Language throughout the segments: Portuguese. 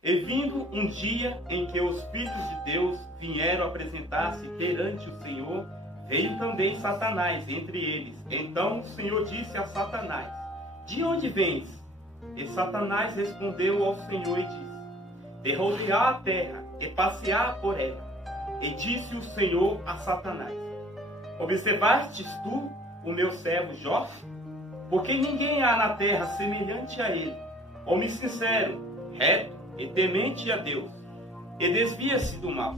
E vindo um dia em que os filhos de Deus vieram apresentar-se perante o Senhor, veio também Satanás entre eles. Então o Senhor disse a Satanás: de onde vens? E Satanás respondeu ao Senhor e disse: de rodear a terra e passear por ela. E disse o Senhor a Satanás: observastes tu o meu servo Jó? Porque ninguém há na terra semelhante a ele, homem sincero, reto e temente a Deus, e desvia-se do mal.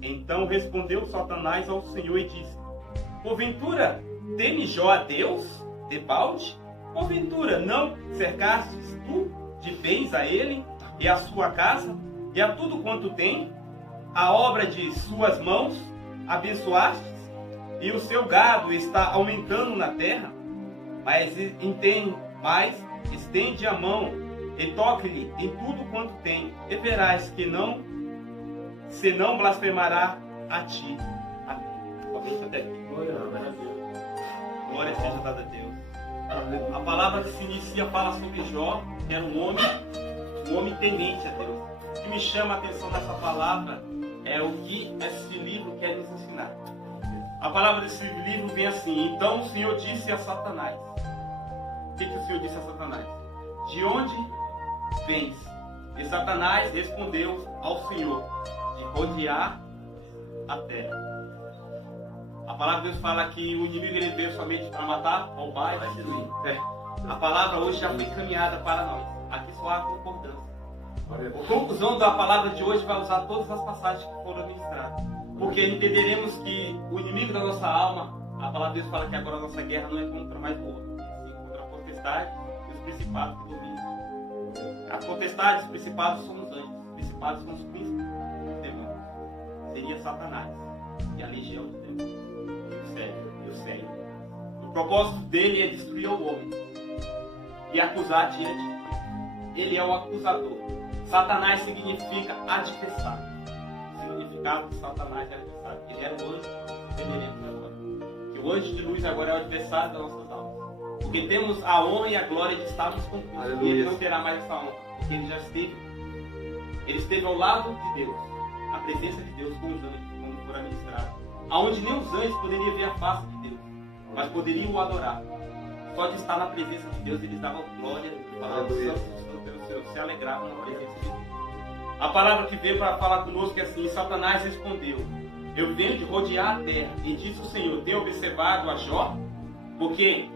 Então respondeu Satanás ao Senhor e disse: porventura teme Jó a Deus debalde? Porventura não cercastes tu de bens a ele e a sua casa e a tudo quanto tem? A obra de suas mãos abençoastes, e o seu gado está aumentando na terra? Mas estende a mão e toque-lhe em tudo quanto tem, e verás que se não blasfemará a ti. Somente até aqui. Glória seja dada a Deus. A palavra que se inicia fala sobre Jó, que era um homem temente a Deus. O que me chama a atenção nessa palavra é o que esse livro quer nos ensinar. A palavra desse livro vem assim: então o Senhor disse a Satanás. O que o Senhor disse a Satanás? De onde vens? E Satanás respondeu ao Senhor: de rodear a terra. A palavra de Deus fala que o inimigo ele veio somente para matar, roubar e destruir. A palavra hoje já foi encaminhada para nós. Aqui só há concordância. A conclusão da palavra de hoje vai usar todas as passagens que foram ministradas. Porque entenderemos que o inimigo da nossa alma, a palavra de Deus fala que agora a nossa guerra não é contra mais o outro, sim contra a potestade e os principados que dominam. As potestades e os principados são os anjos, os principados são os príncipes dos demônios. Seria Satanás e a legião dos demônios. O sério. O propósito dele é destruir o homem e acusar diante. Ele é o acusador. Satanás significa adversário. O significado de Satanás é adversário. Ele era o anjo, veremos agora. Que o anjo de luz agora é o adversário das nossas almas. Porque temos a honra e a glória de estarmos com Cristo. E ele não terá mais essa honra, porque ele já esteve. Ele esteve ao lado de Deus, a presença de Deus com os anjos, como for administrado. Aonde nem os anjos poderiam ver a face de Deus, mas poderiam o adorar. Só de estar na presença de Deus, eles davam glória, se alegravam na presença de Deus. A palavra que veio para falar conosco é assim: Satanás respondeu: eu venho de rodear a terra. E disse o Senhor: tem observado a Jó? Porque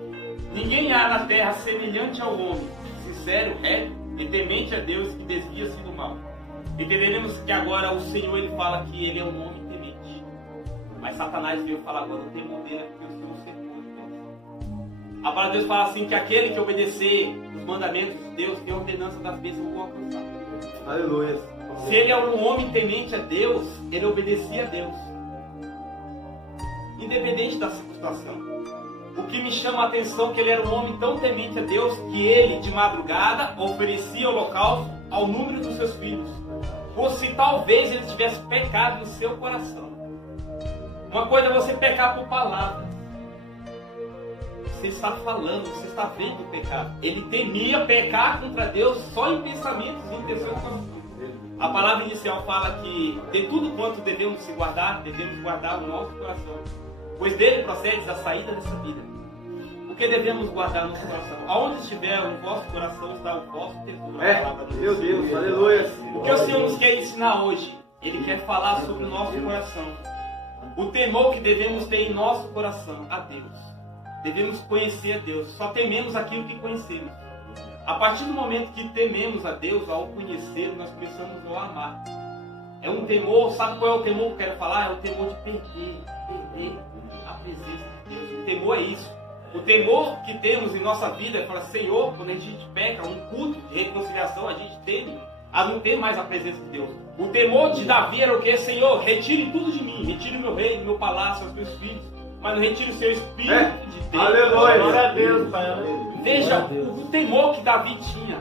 ninguém há na terra semelhante ao homem, sincero, reto e temente a Deus, que desvia-se do mal. Entenderemos que agora o Senhor ele fala que ele é um homem temente. Mas Satanás veio falar agora o temor dele, porque o Senhor cercou de Deus. A palavra de Deus fala assim: que aquele que obedecer os mandamentos de Deus tem a ordenança das bênçãos vão alcançar. Aleluia. Se ele era um homem temente a Deus, ele obedecia a Deus, independente da situação. O que me chama a atenção é que ele era um homem tão temente a Deus que ele, de madrugada, oferecia holocausto ao número dos seus filhos, por se talvez ele tivesse pecado no seu coração. Uma coisa é você pecar por palavras. Você está falando, você está vendo o pecado. Ele temia pecar contra Deus só em pensamentos e intenções. A palavra inicial fala que de tudo quanto devemos se guardar, devemos guardar o nosso coração, pois dele procede a saída dessa vida. O que devemos guardar no nosso coração? Aonde estiver o vosso coração, está o vosso tesouro. Meu Deus, aleluia. O que o Senhor nos quer ensinar hoje? Ele quer falar sobre o nosso coração. O temor que devemos ter em nosso coração a Deus. Devemos conhecer a Deus. Só tememos aquilo que conhecemos. A partir do momento que tememos a Deus, ao conhecê-lo, nós começamos a amar. É um temor, sabe qual é o temor que eu quero falar? É o temor de perder a presença de Deus. O temor é isso. O temor que temos em nossa vida é falar: Senhor, quando a gente peca, um culto de reconciliação, a gente teme a não ter mais a presença de Deus. O temor de Davi era o que? Senhor, retire tudo de mim, retire meu reino, meu palácio, os meus filhos, mas não retire o seu Espírito de Deus. Aleluia, glória a Deus, Pai. Veja o temor que Davi tinha.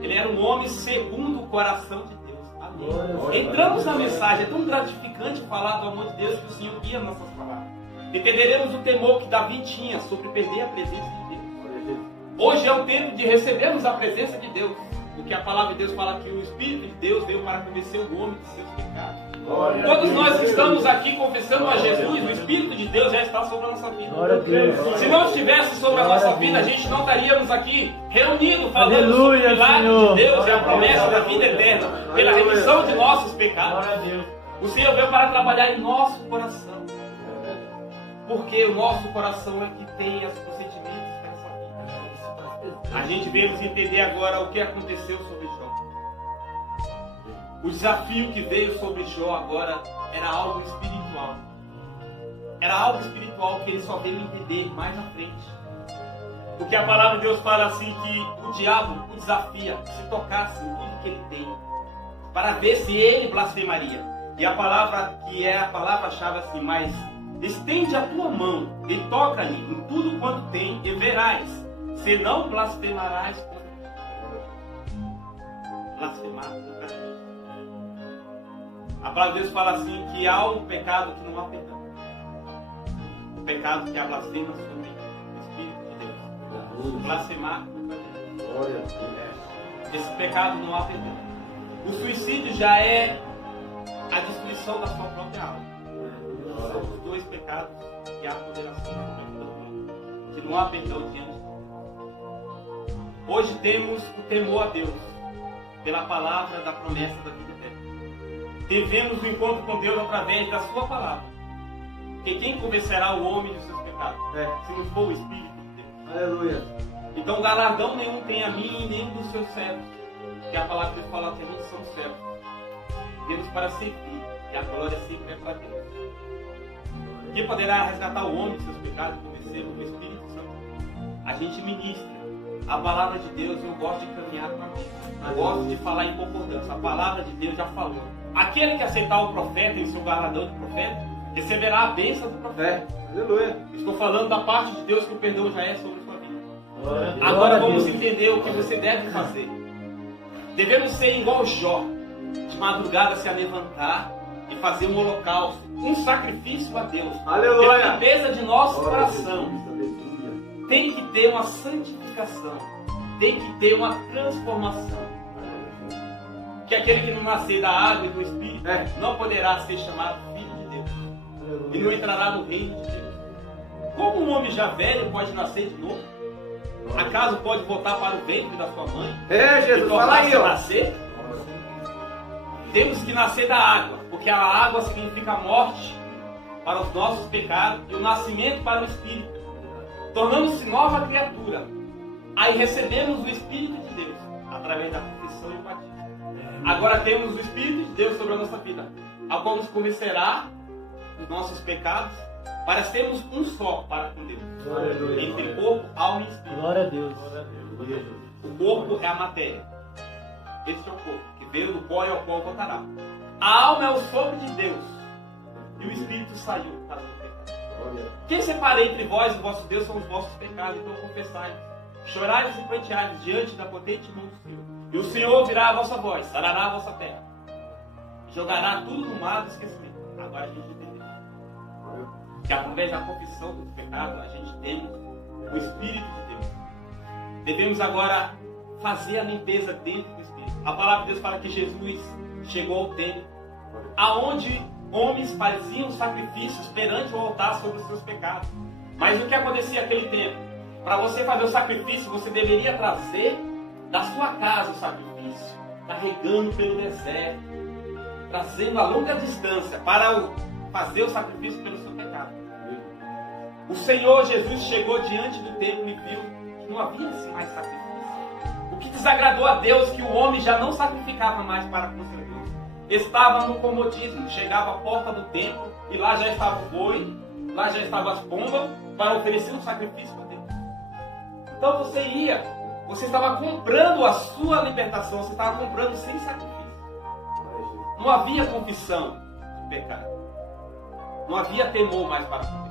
Ele era um homem segundo o coração de Deus. Amém. Entramos na mensagem, é tão gratificante falar do amor de Deus que o Senhor guia nossas palavras. Entenderemos o temor que Davi tinha sobre perder a presença de Deus. Hoje é o tempo de recebermos a presença de Deus. Porque a palavra de Deus fala que o Espírito de Deus veio para convencer o homem de seus pecados. Todos nós que estamos aqui confessando a Jesus, o Espírito de Deus já está sobre a nossa vida. Se não estivesse sobre a nossa vida, a gente não estaríamos aqui reunidos falando sobre o milagre de Deus e a promessa da vida eterna, pela remissão de nossos pecados. O Senhor veio para trabalhar em nosso coração. Porque o nosso coração é que tem os procedimentos para essa vida. A gente veio entender agora o que aconteceu sobre Jó. O desafio que veio sobre Jó agora era algo espiritual. Era algo espiritual que ele só veio entender mais à frente. Porque a palavra de Deus fala assim que o diabo o desafia se tocasse em tudo que ele tem, para ver se ele blasfemaria. E a palavra que é a palavra-chave assim, mas estende a tua mão e toca-lhe em tudo quanto tem e verás, se não blasfemarás contra ti. Blasfemar contra ti. A palavra de Deus fala assim que há um pecado que não há perdão. O pecado que há blasfema sobre o Espírito de Deus. Blasfemar contra Deus. Esse pecado não há perdão. O suicídio já é a destruição da sua própria alma. São os dois pecados que há condenação que não há perdão diante de Deus. Hoje temos o temor a Deus pela palavra da promessa da vida eterna. Devemos o encontro com Deus através da sua palavra. Porque quem convencerá o homem dos seus pecados? Se não for o Espírito de Deus. Aleluia. Então galardão nenhum tem a mim e nenhum dos seus servos. Que a palavra de Deus fala que a gente são servos. Temos para servir. E a glória sempre é para Deus. Quem poderá resgatar o homem dos seus pecados e convencer o Espírito Santo? A gente ministra a palavra de Deus. Eu gosto de caminhar com a Bíblia. Eu gosto de falar em concordância. A palavra de Deus já falou. Aquele que aceitar o profeta em seu galardão de profeta, receberá a bênção do profeta. Aleluia. Estou falando da parte de Deus que o perdão já é sobre a sua vida. Agora vamos entender o que você deve fazer. Devemos ser igual Jó, de madrugada se levantar e fazer um holocausto, um sacrifício a Deus. Aleluia. Pela limpeza de nosso coração. Tem que ter uma santificação. Tem que ter uma transformação. Que aquele que não nascer da água e do Espírito não poderá ser chamado filho de Deus. E não entrará no reino de Deus. Como um homem já velho pode nascer de novo? Acaso pode voltar para o ventre da sua mãe? Jesus, fala aí, ó. Nascer? Temos que nascer da água, porque a água significa a morte para os nossos pecados e o nascimento para o Espírito. Tornamos-se nova criatura. Aí recebemos o Espírito de Deus através da confissão e o batismo. Agora temos o Espírito de Deus sobre a nossa vida, ao qual nos convencerá dos nossos pecados, para sermos um só para com Deus. Entre corpo, alma e espírito. Glória a Deus. O corpo é a matéria. Este é o corpo, que veio do pó e ao pó voltará. A alma é o sopro de Deus. E o Espírito saiu para o pecado. Quem separa entre vós e o vosso Deus são os vossos pecados, então confessai. Chorai e pranteai diante da potente mão do Senhor. E o Senhor ouvirá a vossa voz, sarará a vossa terra. Jogará tudo no mar do esquecimento. Agora a gente entendeu. Que através da confissão do pecado, a gente tem o Espírito de Deus. Devemos agora fazer a limpeza dentro do Espírito. A palavra de Deus fala que Jesus chegou ao templo, aonde homens faziam sacrifícios perante o altar sobre os seus pecados. Mas o que acontecia naquele tempo? Para você fazer o sacrifício, você deveria trazer da sua casa o sacrifício, carregando pelo deserto, trazendo a longa distância para fazer o sacrifício pelo seu pecado. O Senhor Jesus chegou diante do templo e viu que não havia assim mais sacrifício. O que desagradou a Deus que o homem já não sacrificava mais para com seu Deus. Estava no comodismo, chegava à porta do templo e lá já estava o boi, lá já estavam as pombas para oferecer um sacrifício para Deus. Então você estava comprando a sua libertação, você estava comprando sem sacrifício. Não havia confissão de pecado. Não havia temor mais para com Deus.